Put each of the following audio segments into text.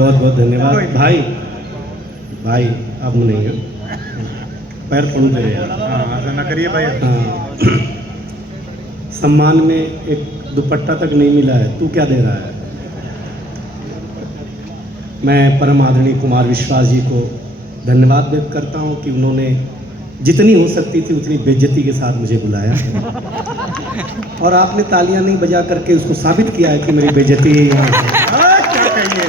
बहुत बहुत धन्यवाद भाई। भाई अब नहीं है, पैर पड़ू तेरे यार। हाँ ऐसा ना करिए भाई। हाँ, सम्मान में एक दुपट्टा तक नहीं मिला है, तू क्या दे रहा है? मैं परम आदरणीय कुमार विश्वास जी को धन्यवाद व्यक्त करता हूं कि उन्होंने जितनी हो सकती थी उतनी बेइज्जती के साथ मुझे बुलाया और आपने तालियां नहीं बजा करके उसको साबित किया है कि मेरी बेइज्जती है यहाँ से। क्या कहिए।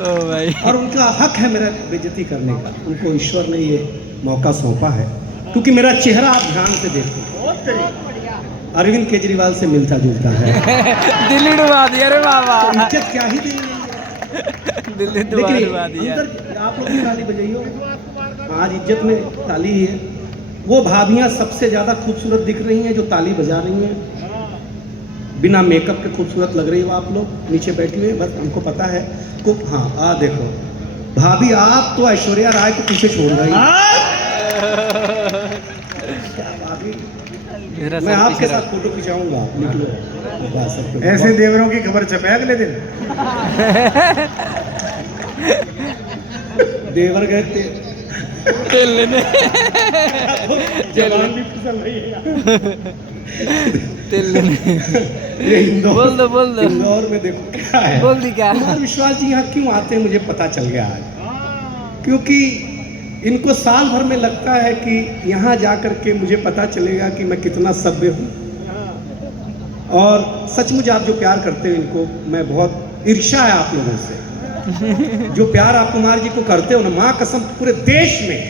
ओ भाई, और उनका हक है मेरा बेइज्जती करने का, उनको ईश्वर ने ये मौका सौंपा है क्योंकि मेरा चेहरा आप ध्यान से देखो अरविंद केजरीवाल से मिलता जुलता है। दिल्ली डुबा दिया रे बाबा, इज्जत क्या ही देनी है, दिल्ली डुबा दिया। अंदर आप लोग भी ताली बजाइयो, आज इज्जत में ताली ही है। वो भाभियां सबसे ज्यादा खूबसूरत दिख रही हैं जो ताली बजा रही हैं, बिना मेकअप के खूबसूरत लग रही हो आप लोग नीचे बैठी हुई, बस हमको पता है को। हाँ आ देखो भाभी, आप तो ऐश्वर्या राय को पीछे छोड़ रही क्या भाभी, मैं आपके साथ फोटो खिंचाऊंगा, निकलो बस अब तो। ऐसे देवरों की खबर छपे अगले दिन। देवर गए थे तेल लेने, जवान भी फिसल रही है। तेल लेने। ये इंदौर, बोल दो, बोल दो। इंदौर में देखो क्या है। बोल दी क्या? कुमार विश्वास जी यहाँ क्यों आते हैं मुझे पता चल गया आज, क्योंकि इनको साल भर में लगता है कि यहाँ जा करके मुझे पता चलेगा कि मैं कितना सभ्य हूँ। और सचमुच आप जो प्यार करते हो इनको, मैं बहुत ईर्ष्या है आप लोगों से। जो प्यार आप कुमार जी को करते हो ना, माँ कसम पूरे देश में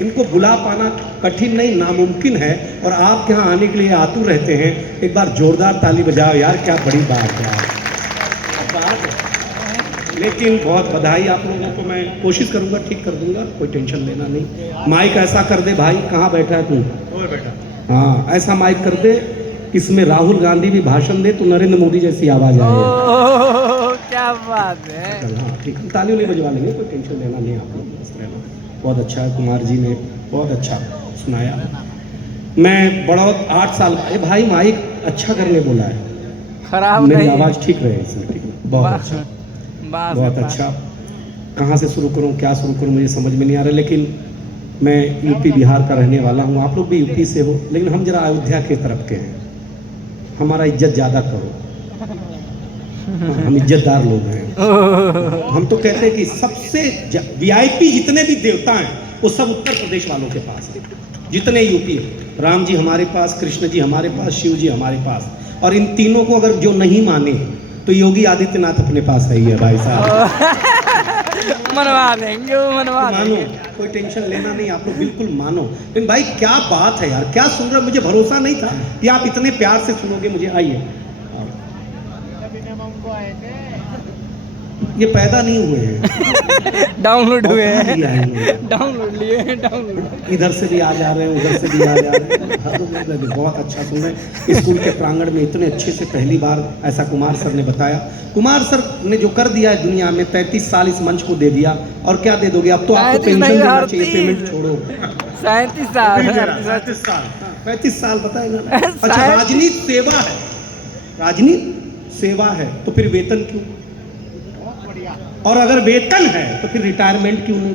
इनको भुला पाना कठिन नहीं नामुमकिन है, और आप यहाँ आने के लिए आतुर रहते हैं। एक बार जोरदार ताली बजाओ यार, क्या बड़ी बात है यार। बात है। लेकिन बहुत बधाई आप लोगों को, मैं कोशिश करूंगा ठीक कर दूंगा, कोई टेंशन लेना नहीं। माइक ऐसा कर दे भाई, कहाँ बैठा है तू? और बेटा हाँ ऐसा माइक कर दे, इसमें राहुल गांधी भी भाषण दे तो नरेंद्र मोदी जैसी आवाज आए। ओ क्या बात है। हाँ ठीक, ताली नहीं बजवा लेंगे, कोई टेंशन लेना नहीं आप लोग, मस्त रहना। बहुत अच्छा है, कुमार जी ने बहुत अच्छा सुनाया। मैं बड़ा 8 साल, अरे भाई माइक अच्छा करने बोला है, खराब मेरी नहीं, आवाज़ ठीक रहे इसमें, ठीक है, बहुत अच्छा, बहुत अच्छा। कहाँ से शुरू करूँ क्या शुरू करूँ मुझे समझ में नहीं आ रहा, लेकिन मैं यूपी बिहार का रहने वाला हूँ, आप लोग भी यूपी से हो, लेकिन हम जरा अयोध्या के तरफ के हैं, हमारा इज्जत ज़्यादा करो, हम इज्जतदार लोग हैं। हम तो कहते हैं कि सबसे वीआईपी जितने भी देवता हैं वो सब उत्तर प्रदेश वालों के पास है, जितने यूपी हैं। राम जी हमारे पास, कृष्ण जी हमारे पास, शिव जी हमारे पास, और इन तीनों को अगर जो नहीं माने तो योगी आदित्यनाथ अपने पास है ही है भाई साहब। मनवा देंगे, वो मनवा मानो, देंगे। कोई टेंशन लेना नहीं, आप लोग बिल्कुल मानो। लेकिन भाई क्या बात है यार, क्या सुन रहे हो, मुझे भरोसा नहीं था कि आप इतने प्यार से सुनोगे मुझे। आइए, ये पैदा नहीं हुए हैं, डाउनलोड हुए और कहाँ भी हैं, आए हैं। डाउनलोड लिए हैं, डाउनलोड। इधर से भी आ जा रहे हैं, उधर से भी आ जा रहे हैं। हाँ, तो बहुत अच्छा सुन रहे हैं। स्कूल के प्रांगण में इतने अच्छे से पहली बार ऐसा कुमार सर ने बताया। कुमार सर ने जो कर दिया है दुनिया में, 33 साल इस मंच को दे दिया, और क्या दे दोगे? अब तो आपको 33 पेंशन नहीं, देना चाहिए, 38 पेमेंट छोड़ो। 37 साल, 37 साल 35 साल बताएगा ना। अच्छा, राजनीति सेवा है, राजनीति सेवा है, तो फिर वेतन क्यों? और अगर वेतन है तो फिर रिटायरमेंट क्यों नहीं?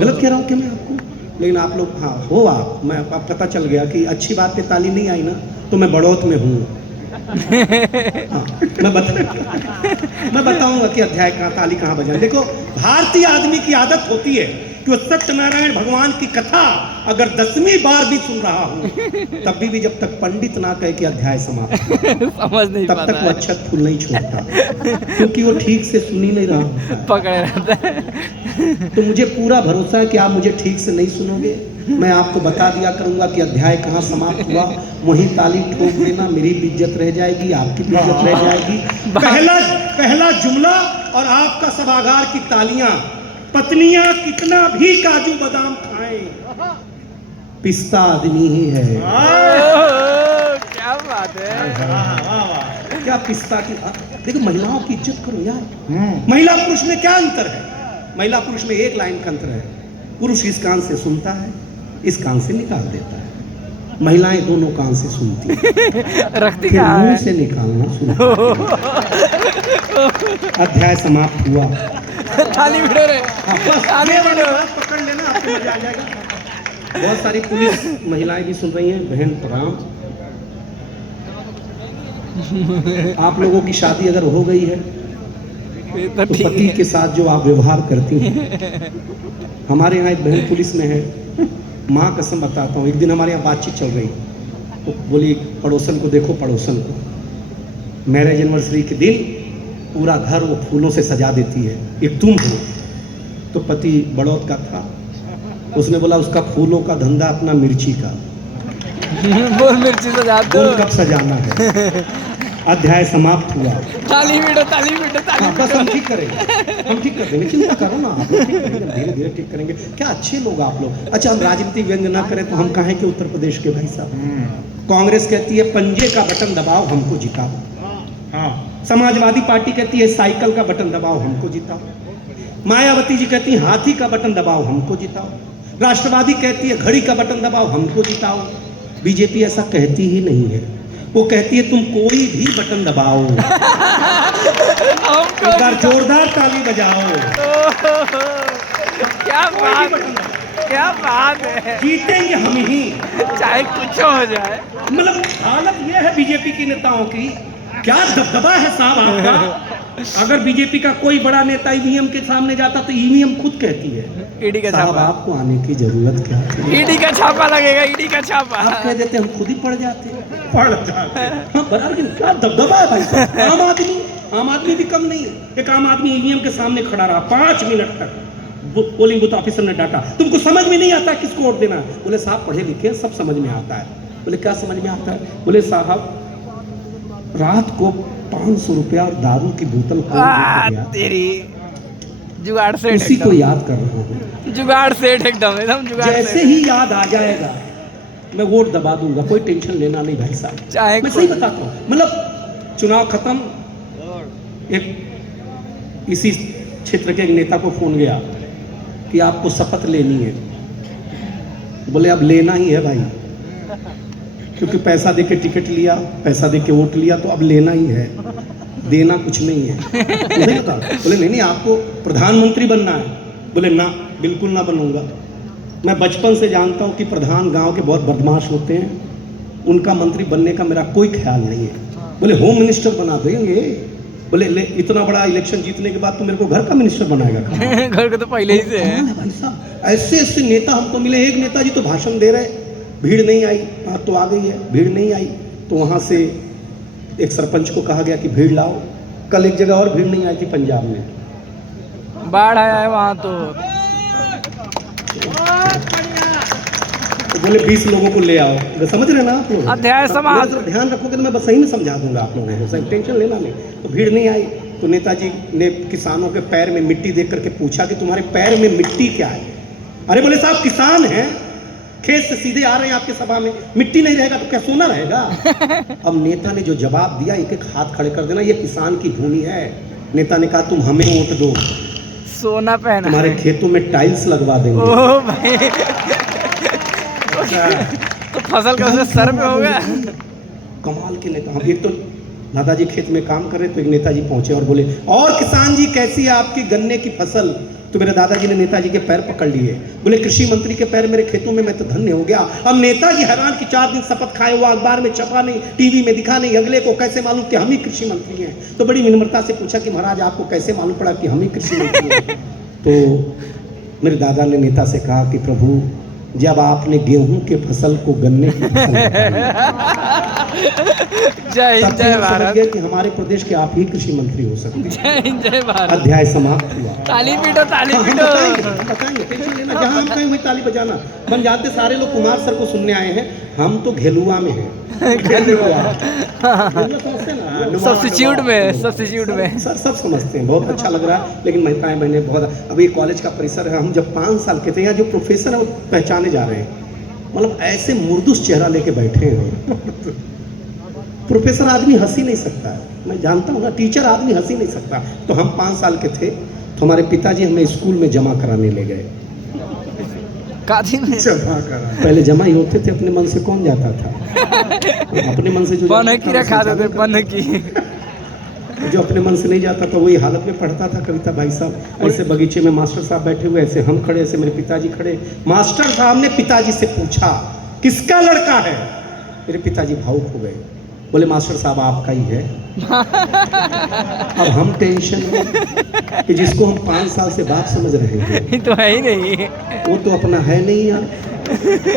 गलत कह रहा हूँ क्या मैं आपको? लेकिन आप लोग हाँ हो, आप मैं आप पता चल गया कि अच्छी बात पे ताली नहीं आई ना, तो मैं बड़ौत में हूँ। हाँ, मैं बताऊंगा कि अध्याय का ताली कहाँ बजाए। देखो, भारतीय आदमी की आदत होती है कि वो सत्यनारायण भगवान की कथा अगर 10वीं बार भी सुन रहा हूँ, तब भी जब तक पंडित ना कहे कि अध्याय समाप्त, समझ नहीं तब पाता तक वो अक्षत फूल नहीं छोड़ता, क्योंकि वो ठीक से सुन ही नहीं रहा होता है। पकड़े रहता है। तो मुझे पूरा भरोसा है कि आप मुझे ठीक से नहीं सुनोगे। मैं आपको बता दिया करूंगा कि अध्याय कहाँ समाप्त हुआ, वहीं ताली ठोक देना, मेरी भी इज्जत रह जाएगी, आपकी भी इज्जत रह जाएगी। पहला जुमला और आपका सभागार की तालियां। पत्नियां कितना भी काजू बादाम खाएं, पिस्ता आदमी ही है। क्या बात है। क्या पिस्ता की, देखो महिलाओं की इज्जत करो यार। महिला पुरुष में क्या अंतर है? महिला पुरुष में एक लाइन का अंतर है, पुरुष इस कान से सुनता है, इस कान से निकाल देता है। महिलाएं दोनों कान से सुनती हैं, रखती फिर कहाँ मुंह है? से निकालना सुनती हैं। अध्याय समाप्त हुआ। थाली भिड़ो रे। हाँ, बस थाली ये वाली भिड़ो। बात पकड़ लेना, आपको मजा आ जाएगा। बहुत सारी पुलिस महिलाएं भी सुन रही हैं। बहन प्रणाम। आप लोगों की शादी अगर हो गई है ये तो ठीक पति है। के साथ जो आप व्यवहार करती हैं, हमारे यहाँ एक बहन पुलिस में है, माँ कसम बताता हूँ, एक दिन हमारे यहाँ बातचीत चल रही तो बोली पड़ोसन को देखो, पड़ोसन को मैरिज एनिवर्सरी के दिन पूरा घर वो फूलों से सजा देती है, एक तुम हो। तो पति बड़ौत का था, उसने बोला उसका फूलों का धंधा अपना मिर्ची का, बोल मिर्ची से जाते बोल कब सजाना है। अध्याय समाप्त हुआ। थाली भिड़ो, थाली भिड़ो, थाली हाँ, बस भिड़ो। हम ठीक करेंगे, हम ठीक कर देंगे, चिंता करो ना आप लोग, ठीक करेंगे, धीरे धीरे ठीक करेंगे। क्या अच्छे लोग आप लोग। अच्छा, हम राजनीतिक व्यंग ना करें तो हम कहें कि उत्तर प्रदेश के भाई साहब, कांग्रेस कहती है पंजे का बटन दबाओ हमको जिताओ, हाँ समाजवादी पार्टी कहती है साइकिल का बटन दबाओ हमको जिताओ, मायावती जी कहती है हाथी का बटन दबाओ हमको जिताओ, राष्ट्रवादी कहती है घड़ी का बटन दबाओ हमको जिताओ। बीजेपी ऐसा कहती ही नहीं है, वो कहती है तुम कोई भी बटन दबाओ, हमको एक बार जोरदार ताली बजाओ, क्या कोई भी बात बटन दबाओ, क्या बात है। जीतेंगे हम ही। चाहे कुछ हो जाए। मतलब हालत ये है बीजेपी की नेताओं की, क्या दबदबा है साहब आपका। अगर बीजेपी का कोई बड़ा नेता ईवीएम के सामने जाता तो ईवीएम खुद कहती है ईडी का साहब छापा, आपको आने की जरूरत क्या थी। ईडी का छापा लगेगा, ईडी का छापा। आप कह देते हम खुद ही पड़ जाते। पढ़ जाते। हाँ, बराबर की क्या दबदबा है भाई साहब। आम आदमी भी कम नहीं है। एक आम आदमी ईवीएम के सामने खड़ा रहा 5 मिनट तक, पोलिंग बूथ ऑफिसर ने डाटा तुमको समझ में नहीं आता किसको वोट देना। बोले साहब पढ़े लिखे सब समझ में आता है। बोले क्या समझ में आता है। बोले साहब रात को 500 रुपया और दारू की बोतल कौन लेके गया? तेरी जुगाड़ सेठ उसी को एकदम। याद कर रहा हूँ। जुगाड़ सेठ एकदम जुगाड़ जैसे सेठ। ही याद आ जाएगा मैं वोट दबा दूंगा, कोई टेंशन लेना नहीं भाई साहब। चाहे मैं सही बताता हूँ, मतलब चुनाव खत्म, एक इसी क्षेत्र के एक नेता को फोन गया कि आपको शपथ लेनी है। बोले अब लेना ही है भाई, क्योंकि पैसा दे के टिकट लिया, पैसा दे के वोट लिया, तो अब लेना ही है, देना कुछ नहीं है। नहीं बता। बोले नहीं आपको प्रधानमंत्री बनना है। बोले ना, बिल्कुल ना बनूंगा। मैं बचपन से जानता हूँ कि प्रधान गांव के बहुत बदमाश होते हैं, उनका मंत्री बनने का मेरा कोई ख्याल नहीं है। बोले होम मिनिस्टर बना देंगे। बोले ले इतना बड़ा इलेक्शन जीतने के बाद तो मेरे को घर का मिनिस्टर बनाएगा। घर को तो पहले ही से है। कमाल है भाई साहब, ऐसे ऐसे नेता हमको मिले। एक नेताजी तो भाषण दे रहे, भीड़ नहीं आई, हाँ तो आ गई है, भीड़ नहीं आई तो वहाँ से एक सरपंच को कहा गया कि भीड़ लाओ। कल एक जगह और भीड़ नहीं आई थी पंजाब में, बाढ़ आया है वहाँ तो। तो बोले 20 लोगों को ले आओ। तो समझ रहे ना आप लोग। अध्याय समाप्त। मेरा ध्यान रखोगे तो मैं बस सही में समझा दूंगा आप लोगों को, सही टेंशन लेना नहीं। तो भीड़ नहीं आई तो नेताजी ने किसानों के पैर में मिट्टी देख करके पूछा कि तुम्हारे पैर में मिट्टी क्या है। अरे बोले साहब किसान हैं, खेत से सीधे आ रहे हैं आपके सभा में, मिट्टी नहीं रहेगा तो क्या सोना रहेगा। अब नेता ने जो जवाब दिया, एक एक हाथ खड़े कर देना, ये किसान की भूमि है। नेता ने कहा तुम हमें वोट दो, सोना पहना तुम्हारे है। खेतों में टाइल्स लगवा देंगे। ओ भाई तो फसल का उसमें सर पे होगा। कमाल के नेता। हम एक तो दादाजी खेत में काम कर रहे तो एक नेताजी पहुंचे और बोले और किसान जी कैसी है आपकी गन्ने की फसल। तो मेरे दादाजी ने नेताजी के पैर पकड़ लिए। बोले कृषि मंत्री के पैर मेरे खेतों में, मैं तो धन्य हो गया। अब नेताजी हैरान कि 4 दिन शपथ खाए हुआ, अखबार में छपा नहीं, टीवी में दिखा नहीं, अगले को कैसे मालूम कि हम ही कृषि मंत्री हैं। तो बड़ी विनम्रता से पूछा कि महाराज आपको कैसे मालूम पड़ा कि हम ही कृषि मंत्री हैं। तो मेरे दादा ने नेता से कहा कि प्रभु जब आपने गेहूं के फसल को गन्ने की फसल जय हिंद तब से जय हम समझ भारत। गए कि हमारे प्रदेश के आप ही कृषि मंत्री हो सकते हैं। जय हिंद जय भारत। अध्याय समाप्त हुआ। ताली पीटो ताली हाँ, हम पीटो। बताएंगे, टेंशन लेना, जहाँ हम कहीं वहीं ताली बजाना। बन जाते सारे लोग कुमार सर को सुनने आए हैं, हम तो घेलुआ में हैं। घेलुआ समझते हैं ना, सब्स्टिट्यूट में, सब्स्टिट्यूट में। सर सब समझते हैं, बहुत अच्छा लग रहा है। लेकिन महिलाएं बहने बहुत, अभी कॉलेज का परिसर है, हम जब 5 साल के थे, यहाँ जो प्रोफेसर है वो पहचाने जा रहे हैं, मतलब ऐसे मुर्दुस चेहरा लेके बैठे हैं। प्रोफेसर आदमी हंसी नहीं सकता है, मैं जानता हूँ ना, टीचर आदमी हंसी नहीं सकता। तो हम 5 साल के थे तो हमारे पिताजी हमें स्कूल में जमा कराने ले गए। काथी में जमा करा पहले जमा ही होते थे, अपने मन से कौन जाता था? अपने मन से जो बन जाता की था, रखा उसे देते जाता बन की था। जो अपने मन से नहीं जाता था वही हालत में पढ़ता था कविता। भाई साहब ऐसे बगीचे में मास्टर साहब बैठे हुए, ऐसे हम खड़े, ऐसे मेरे पिताजी खड़े। मास्टर साहब ने पिताजी से पूछा किसका लड़का है? मेरे पिताजी भावुक हो गए, बोले मास्टर साहब आपका ही है। अब हम टेंशन में कि जिसको हम 5 साल से बाप समझ रहे हैं ये तो है ही नहीं। वो तो अपना है नहीं यार,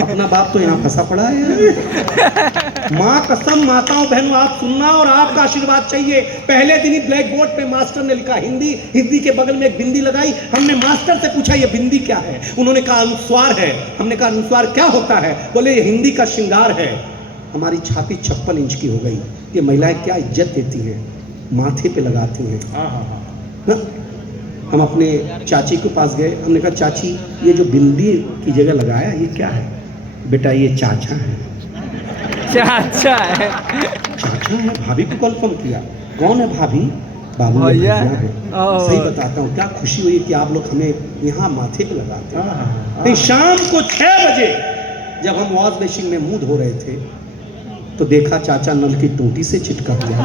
अपना बाप तो यहाँ फंसा पड़ा है यार। माँ कसम, माताओं बहनों आप सुनना और आपका आशीर्वाद चाहिए। पहले दिन ही ब्लैक बोर्ड पे मास्टर ने लिखा हिंदी, हिंदी के बगल में एक बिंदी लगाई। हमने मास्टर से पूछा ये बिंदी क्या है? उन्होंने कहा अनुस्वार है। हमने कहा अनुस्वार क्या होता है? बोले ये हिंदी का श्रृंगार है। हमारी छाती 56 इंच की हो गई। ये महिलाएं क्या इज्जत देती हैं, माथे पे लगाती हैं। ना? हम अपने चाची के पास गए, हमने कहा चाची ये जो बिंदी की जगह लगाया ये क्या है? बेटा ये चाचा है। अच्छा है। चाचा है? भाभी को कन्फर्म किया। कौन है भाभी? बाबू भैया है। ओह। सही बताता हूँ, क्या खुशी हुई कि आप लोग हमें यहाँ माथे पे लगाते हैं। हाँ। नहीं, शाम को 6 बजे जब हम वॉश बेसिन में मुंह धो रहे थे तो देखा चाचा नल की टूटी से चिटका हुआ है,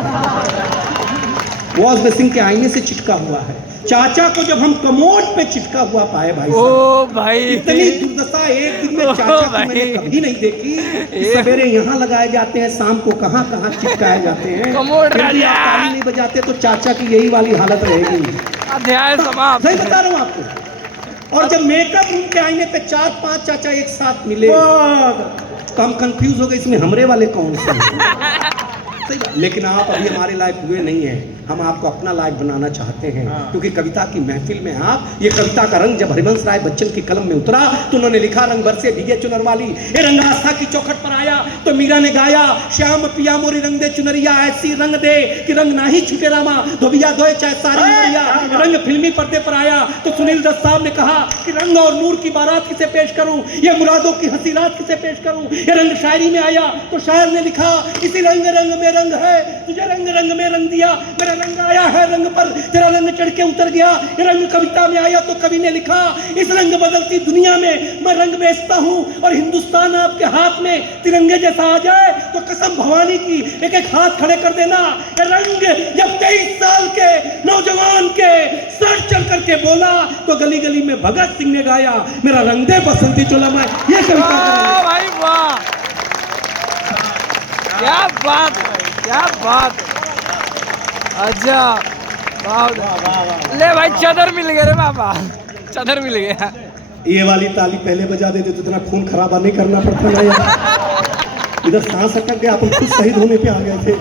वॉश बेसिन के आईने से चिटका हुआ है। चाचा को जब हम कमोड पे चिटका हुआ पाए भाई ओ साहब, भाई इतनी दुर्दशा एक दिन में ओ चाचा की भाई। मैंने कभी नहीं देखी कि सवेरे यहाँ लगाए जाते हैं, शाम को कहाँ कहाँ चिटकाए जाते हैं। कमोड यदि राजा। आप ताली नहीं बजाते तो चाचा की यही वाली हालत रहेगी। अध्याय समाप्त। सही बता रहा हूँ आपको। और जब मेकअप रूम के आईने पे 4-5 चाचा एक साथ मिले तो हम कंफ्यूज हो गए, इसमें हमरे वाले कौन से हैं? सही बात। लेकिन आप अभी हमारे लायक हुए नहीं हैं, हम आपको अपना लायक बनाना चाहते हैं। हाँ। क्योंकि कविता की महफिल में आप, ये कविता का रंग जब हरिवंश राय बच्चन की कलम में उतरा तो उन्होंने लिखा रंग बरसे भीगे चुनर वाली। ये रंग आस्था की चौखट पर आया तो मीरा ने गाया श्याम पिया मोरी रंग दे चुनरिया, ऐसी रंग दे कि रंग ना ही छूटे रामा, धोबिया धोए चाहे सारी मोरिया। रंग फिल्मी पर्दे पर आया तो सुनील दत्त साहब ने कहा कि रंग और नूर की बारात किसे पेश करूं, ये मुरादों की हंसी रात किसे पेश करूं। ये रंग शायरी में आया तो शायर ने लिखा इसी रंग रंग में रंग है, तुझे रंग रंग में रंग दिया, मेरा रंग आया है रंग पर, तेरा रंग चढ़ के उतर गया। ये रंग कविता में आया तो कवि ने लिखा इस रंग बदलती दुनिया में मैं रंग बेचता हूं और हिंदुस्तान आपके हाथ में तिरंगे जैसा आ जाए तो कसम भवानी की एक एक हाथ खड़े कर देना। ये रंग जब 23 साल के नौजवान के सर चढ़ करके बोला तो गली गली में भगत सिंह ने गाया मेरा रंग दे बसंती चोला। मैं ये कविता वाह भाई वाह, क्या बात क्या बात। अच्छा ले भाई चादर मिल गया रे बाबा, चादर मिल गया। ये वाली ताली पहले बजा देते तो इतना खून खराबा नहीं करना पड़ता ना यार। इधर सांस अटक गया, अपन खुद शहीद होने पे आ गए थे,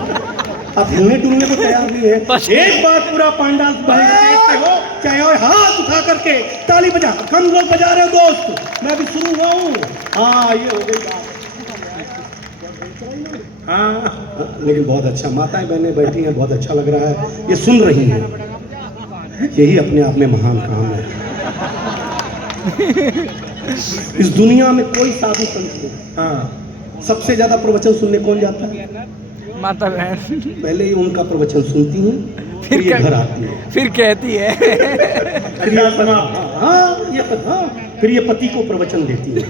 अब हिलने डुलने को तैयार नहीं है। बस। एक बात पूरा पांडाल भाई देखते हो, चाहे और हाथ उठा करके ताली बजा, कम लोग बजा रहे हो दोस्त, मैं भी शुरू हुआ हूँ। हाँ ये हो गई बात। हाँ। लेकिन बहुत अच्छा, माताएं बहनें बैठी हैं, बहुत अच्छा लग रहा है, ये सुन रही हैं, यही अपने आप में महान काम है। इस दुनिया में कोई साधु संत नहीं, हाँ। सबसे ज्यादा प्रवचन सुनने कौन जाता है? माता बहन, पहले ही उनका प्रवचन सुनती हैं, फिर ये क्या- घर आती है, फिर कहती है फिर ये फिर ये पति को प्रवचन देती है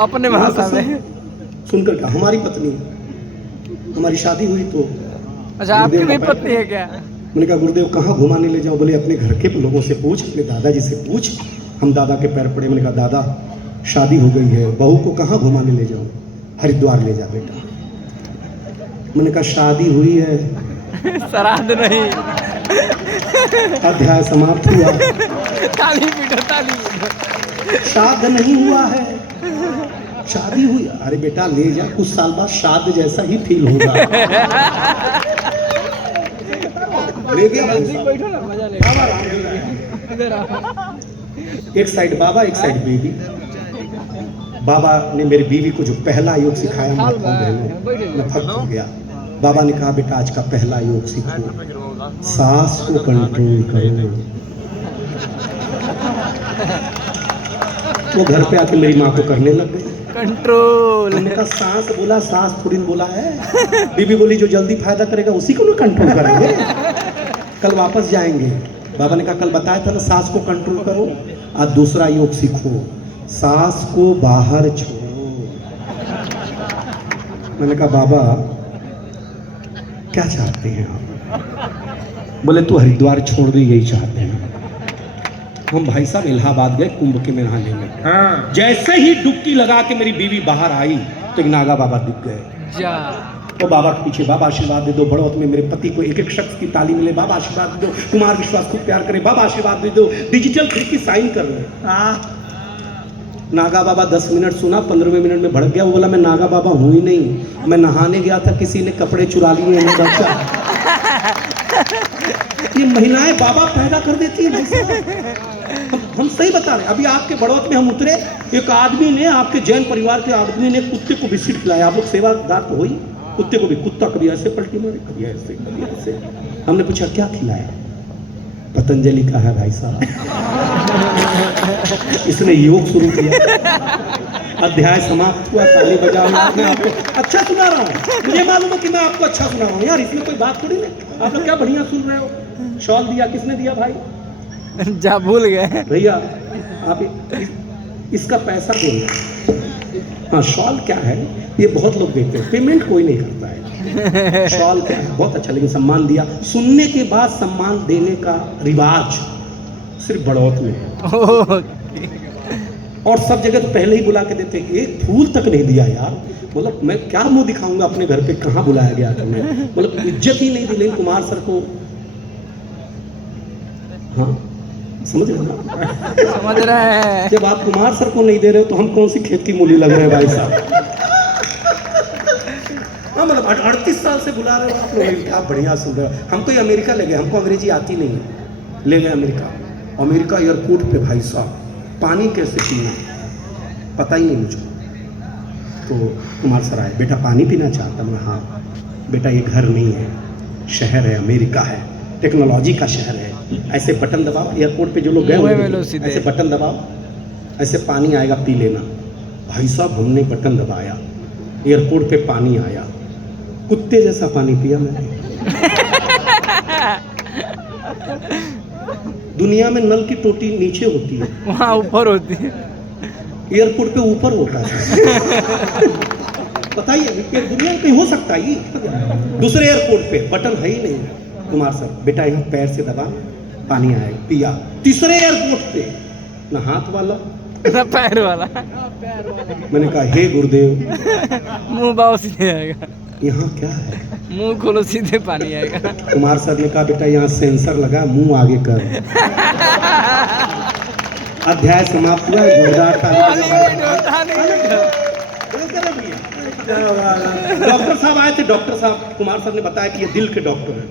अपने भाषा में। सुनकर का। हमारी पत्नी, हमारी शादी हुई तो अच्छा आपकी भी गुरुदेव का पत्नी है क्या? मैंने कहा गुरुदेव कहाँ घुमाने ले जाओ? बोले अपने घर के लोगों से पूछ, अपने दादाजी से पूछ। हम दादा के पैर पड़े, मैंने कहा दादा शादी हो गई है, बहू को कहाँ घुमाने ले जाऊं? हरिद्वार ले जा बेटा। मैंने कहा शादी हुई है, श्राद्ध नहीं। अध्याय समाप्त हुआ, ताली पीटो ताली पीटो। श्राद्ध नहीं हुआ है, शादी हुई। अरे बेटा ले जा, कुछ साल बाद श्राद्ध जैसा ही फील होगा। ले गया भाई साहब। बैठो ना, मजा ले। बाबा राम। इधर आओ। एक साइड बाबा, एक साइड बेबी। बाबा ने मेरी बीवी को जो पहला योग सिखाया, माताओं बहनों, मैं फक्त हो गया। बाबा ने कहा बेटा आज का पहला योग सीखो, सांस को कंट्रोल करो। वो घर पे आके मेरी माँ को करने लग गई कंट्रोल। मैंने कहा सांस बोला, सांस थोड़ी न बोला है। बीबी बोली जो जल्दी फायदा करेगा उसी को ना कंट्रोल करेंगे, कल वापस जाएंगे। बाबा ने कहा कल बताया था ना सांस को कंट्रोल करो, आज दूसरा योग सीखो, सास को बाहर छोड़ो। मैंने कहा बाबा क्या चाहते हैं आप? बोले तू हरिद्वार छोड़ दे, यही चाहते हैं। हम भाई साहब इलाहाबाद गए कुंभ के में नहाने में। हाँ। जैसे ही डुबकी लगा के मेरी बीवी बाहर आई तो एक नागा बाबा दिख गए। जा तो बाबा के पीछे, बाबा आशीर्वाद दे दो, बढ़ोत में मेरे पति को एक एक शख्स की ताली मिले, बाबा आशीर्वाद दे दो, कुमार विश्वास खूब प्यार करे, बाबा आशीर्वाद दे दो, डिजिटल खिड़की साइन कर ले। नागा बाबा 10 मिनट सुना, 15वें मिनट में भड़क गया। वो बोला मैं नागा बाबा हूं ही नहीं, मैं नहाने गया था, किसी ने कपड़े चुरा लिए हैं। बच्चा ये महिलाएं बाबा पैदा कर देती है भाई साहब। हम सही बता रहे हैं। अभी आपके बड़ौत में हम उतरे, एक आदमी ने, आपके जैन परिवार के आदमी ने कुत्ते को बिस्किट खिलाया। आप लोग सेवादार तो हो ही, कुत्ते को भी। कुत्ता कभी ऐसे पलटी मारे, कभी ऐसे, कभी ऐसे। हमने पूछा क्या खिलाया? पतंजलि का है भाई साहब। इसने योग शुरू किया, अध्याय समाप्त हुआ, ताली बजा। मैं आपको अच्छा सुना रहा हूँ, मुझे मालूम है कि मैं आपको अच्छा सुना रहा हूँ यार, इसमें कोई बात थोड़ी नहीं। आप लोग क्या बढ़िया सुन रहे हो। शॉल दिया, किसने दिया भाई? जा भूल गए भैया आप इसका पैसा देंगे। हाँ, शॉल क्या है ये बहुत लोग देखते हैं, पेमेंट कोई नहीं करता है। शॉल क्या है, बहुत अच्छा, लेकिन सम्मान दिया। सुनने के बाद सम्मान देने का रिवाज सिर्फ बड़ौत में है, और सब जगह तो पहले ही बुला के देते। एक फूल तक नहीं दिया यार। मतलब मैं क्या मुंह दिखाऊंगा अपने घर पे, कहाँ बुलाया गया था मैं, मतलब इज्जत ही नहीं दी। लेकिन कुमार सर को, हाँ समझ रहे हैं? समझ रहे हैं। जब आप कुमार सर को नहीं दे रहे हो तो हम कौन सी खेत की मूली लग रहे हैं भाई साहब। हाँ मतलब 38 साल से बुला रहे हो आप लोग, क्या बढ़िया सुन रहे हो। हमको ये अमेरिका ले गए, हमको अंग्रेजी आती नहीं है, ले गए अमेरिका एयरपोर्ट पे भाई साहब। पानी कैसे पीना पता ही नहीं मुझको। तो कुमार सर आए, बेटा पानी पीना चाहता? मैं हाँ बेटा, ये घर नहीं है, शहर है, अमेरिका है, टेक्नोलॉजी का शहर है। ऐसे बटन दबाओ, एयरपोर्ट पे जो लोग गए होंगे, ऐसे बटन दबाओ, ऐसे पानी आएगा, पी लेना। भाई साहब हमने बटन दबाया, एयरपोर्ट पे पानी आया, कुत्ते जैसा पानी पिया मैंने। दुनिया में नल की टोटी नीचे होती है, वहाँ ऊपर होती है, एयरपोर्ट पे ऊपर होता है। बताइए दुनिया में कहीं हो सकता है ये? दूसरे एयरपोर्ट पे बटन है ही नहीं। कुमार सर, बेटा यहाँ पैर से दबा, पानी आएगा, पिया। तीसरे एयरपोर्ट पे ना हाथ वाला ना पैर वाला। मैंने कहा हे गुरुदेव, मुंह बाव सीधे आएगा, यहाँ क्या है? मुंह खोलो सीधे पानी आएगा। कुमार सर ने कहा बेटा यहाँ सेंसर लगा, मुंह आगे कर। अध्याय समाप्त हुआ। जोरदार डॉक्टर साहब आए थे, डॉक्टर साहब, कुमार सर ने बताया कि ये दिल के डॉक्टर हैं।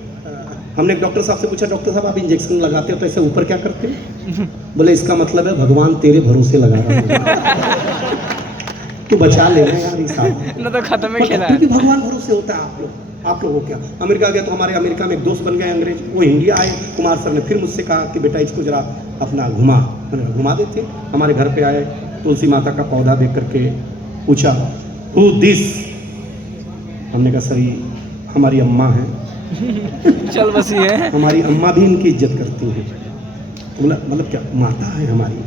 हमने एक डॉक्टर साहब से पूछा, डॉक्टर साहब आप इंजेक्शन लगाते हो तो ऐसे ऊपर क्या करते हो? बोले इसका मतलब है भगवान तेरे भरोसे लगा रहा है, तू बचा ले यार इस ना तो खत्म में खेला है। क्योंकि भगवान भरोसे होता है। आप लोगों क्या अमेरिका गया तो हमारे अमेरिका में एक दोस्त बन गए अंग्रेज, वो इंडिया आए। कुमार सर ने फिर मुझसे कहा कि बेटा इसको जरा अपना घुमा देते। हमारे घर पे आए, तुलसी माता का पौधा देख करके पूछा हु दिस? हमने कहा सर ये हमारी अम्मा है। चल बसी है, हमारी अम्मा भी इनकी इज्जत करती है। मतलब क्या, माता है हमारी।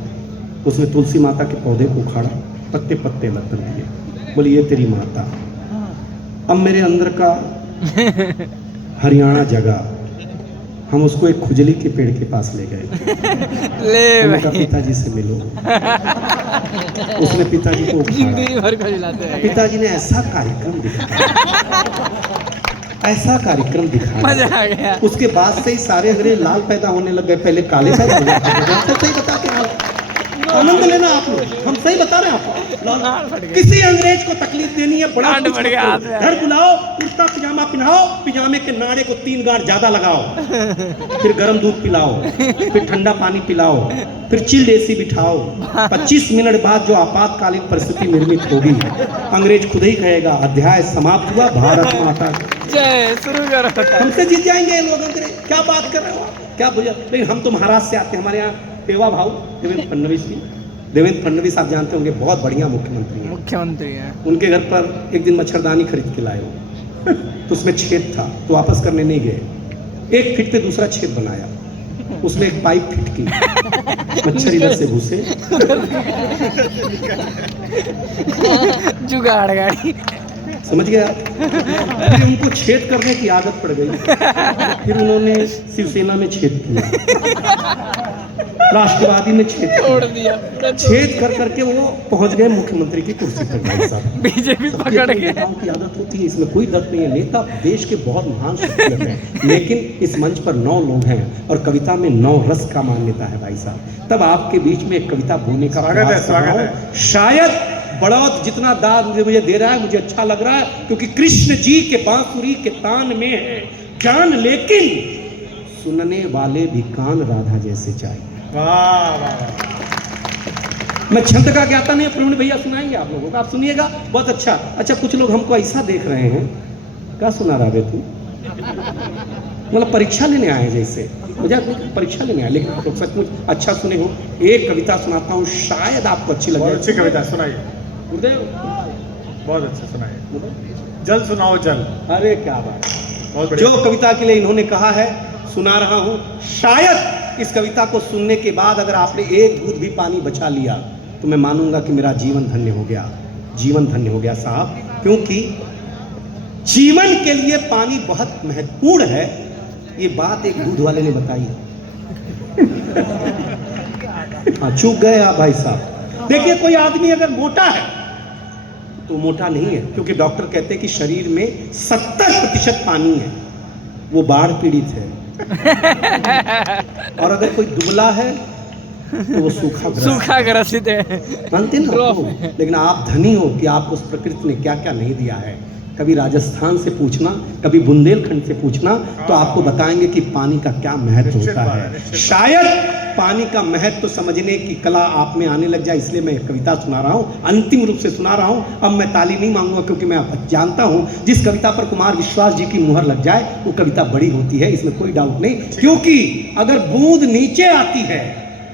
उसने तुलसी माता के पौधे को उखाड़ा, पत्ते पत्ते अलग कर दिए, बोली ये तेरी माता। अब मेरे अंदर का हरियाणा जगा, हम उसको एक खुजली के पेड़ के पास ले गए। ले कहा पिताजी से मिलो। उसने पिताजी को उखाड़ा। जिंदगी भर को जिलाते हैं। पिताजी ने ऐसा कार्यक्रम दिखाया, मजा आ गया। उसके बाद से ही सारे अंग्रेज लाल पैदा होने लग गए, पहले काले पैदा हो गए। सही बता के आनंद लेना आप लोग, हम सही बता रहे हैं आपको। किसी अंग्रेज को तकलीफ देनी है, बड़ा घर बुलाओ, कुर्ता पजामा पहनाओ, पिजामे के नाड़े को 3 गांठ ज्यादा लगाओ, फिर गर्म दूध पिलाओ, फिर ठंडा पानी पिलाओ, फिर चिल्ड एसी बिठाओ। 25 मिनट बाद जो आपातकालीन परिस्थिति निर्मित होगी, अंग्रेज खुद ही कहेगा अध्याय समाप्त हुआ, भारत माता जय। शुरू करो। हमसे जीत जाएंगे ये लोग अंग्रेज। क्या बात कर रहे हो आप, क्या बुझा? लेकिन हम तो महाराष्ट्र से आते हैं, हमारे यहाँ पेवा भाऊ देवेंद्र फडणवीस जी, देवेंद्र फडणवीस आप जानते होंगे, बहुत बढ़िया मुख्यमंत्री हैं। उनके घर पर एक दिन मच्छरदानी खरीद के लाए हो तो उसमें छेद था, तो वापस करने नहीं गए, 1 फीट पे दूसरा छेद बनाया, उसने एक पाइप फिट की, मच्छर इधर से घुसे, जुगाड़ गाड़ी। समझ गया। फिर उनको छेद करने की आदत पड़ गई, फिर उन्होंने शिवसेना में छेद किया, राष्ट्रवादी में छेद तोड़ किया, दिया पूरा, छेद कर करके वो पहुंच गए मुख्यमंत्री की कुर्सी पर। भाई साहब, बीजेपी सबकी पकड़ अपनी के। नेताओं की आदत होती है, इसमें कोई दर्द नहीं है। नेता देश के बहुत महान शख्सियत हैं, लेकिन इस मंच पर 9 लोग हैं और कविता में 9 रस का मान्यता है भाई साहब। तब आपके बीच में एक कविता बोलने का स्वागत है, प्रयास कर रहा स्वागत हूं। शायद बड़ौत जितना दाद मुझे दे रहा है, मुझे अच्छा लग रहा है, क्योंकि कृष्ण जी के बांसुरी के तान में है ज्ञान, लेकिन सुनने वाले भी कान राधा जैसे चाहिए। वाह वाह वाह। मैं छंद का ज्ञाता नहीं, प्रवीण भैया सुनाएंगे आप लोगों को, आप सुनिएगा, बहुत अच्छा। अच्छा, कुछ लोग हमको ऐसा देख रहे हैं, क्या सुना रहा है तू, मतलब परीक्षा लेने आए जैसे, मुझे परीक्षा लेने आए, लेकिन आप लोग सचमुच अच्छा सुने हो। एक कविता सुनाता हूँ, शायद आपको अच्छी बहुत लगे। अच्छी कविता सुनाइए, गुरुदेव, बहुत अच्छा सुनाइए। जल सुनाओ जल। अरे क्या बात, बहुत बढ़िया। जो कविता के लिए इन्होंने कहा है सुना रहा हूं। शायद इस कविता को सुनने के बाद अगर आपने एक बूंद भी पानी बचा लिया तो मैं मानूंगा कि मेरा जीवन धन्य हो गया, जीवन धन्य हो गया साहब, क्योंकि जीवन के लिए पानी बहुत महत्वपूर्ण है। ये बात एक दूध वाले ने बताई। हाँ, चूक गए आप भाई साहब। देखिए, कोई आदमी अगर मोटा है तो मोटा नहीं है, क्योंकि डॉक्टर कहते हैं कि शरीर में 70% पानी है, वो बाढ़ पीड़ित है। और अगर कोई दुबला है तो वो सूखा ग्रसित है। मानते ना ड्रॉप आपको? है। लेकिन आप धनी हो कि आपको उस प्रकृति ने क्या क्या नहीं दिया है। कभी राजस्थान से पूछना, कभी बुंदेलखंड से पूछना, तो आपको बताएंगे कि पानी का क्या महत्व निश्चित होता बात है, है। निश्चित बात। शायद पानी का महत्व समझने की कला आप में आने लग जाए, इसलिए मैं कविता सुना रहा हूँ, अंतिम रूप से सुना रहा हूँ। अब मैं ताली नहीं मांगूंगा, क्योंकि मैं जानता हूँ जिस कविता पर कुमार विश्वास जी की मुहर लग जाए वो कविता बड़ी होती है, इसमें कोई डाउट नहीं। क्योंकि अगर बूंद नीचे आती है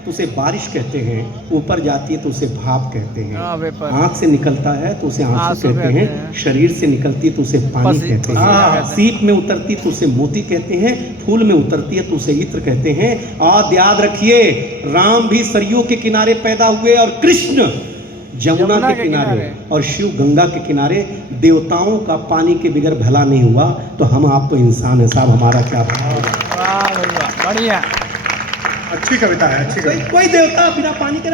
तो उसे बारिश कहते हैं, ऊपर जाती है तो उसे भाप कहते हाँ, हैं, वेपर। आंख से निकलता है तो उसे आंसू आंसू कहते कहते हैं, हैं। शरीर से निकलती है तो उसे पानी कहते पसीना हैं, कहते हैं। सीप में उतरती तो उसे मोती कहते हैं, फूल में उतरती है तो उसे इत्र कहते हैं। और याद रखिए, राम भी सरयू के किनारे पैदा हुए और कृष्ण जमुना के किनारे और शिव गंगा के किनारे। देवताओं का पानी के बगैर भला नहीं हुआ, तो हम आप तो इंसान है साहब, हमारा क्या वाह भैया, बढ़िया। अच्छी कविता है, अच्छी कविता। कोई देवता बिना पानी के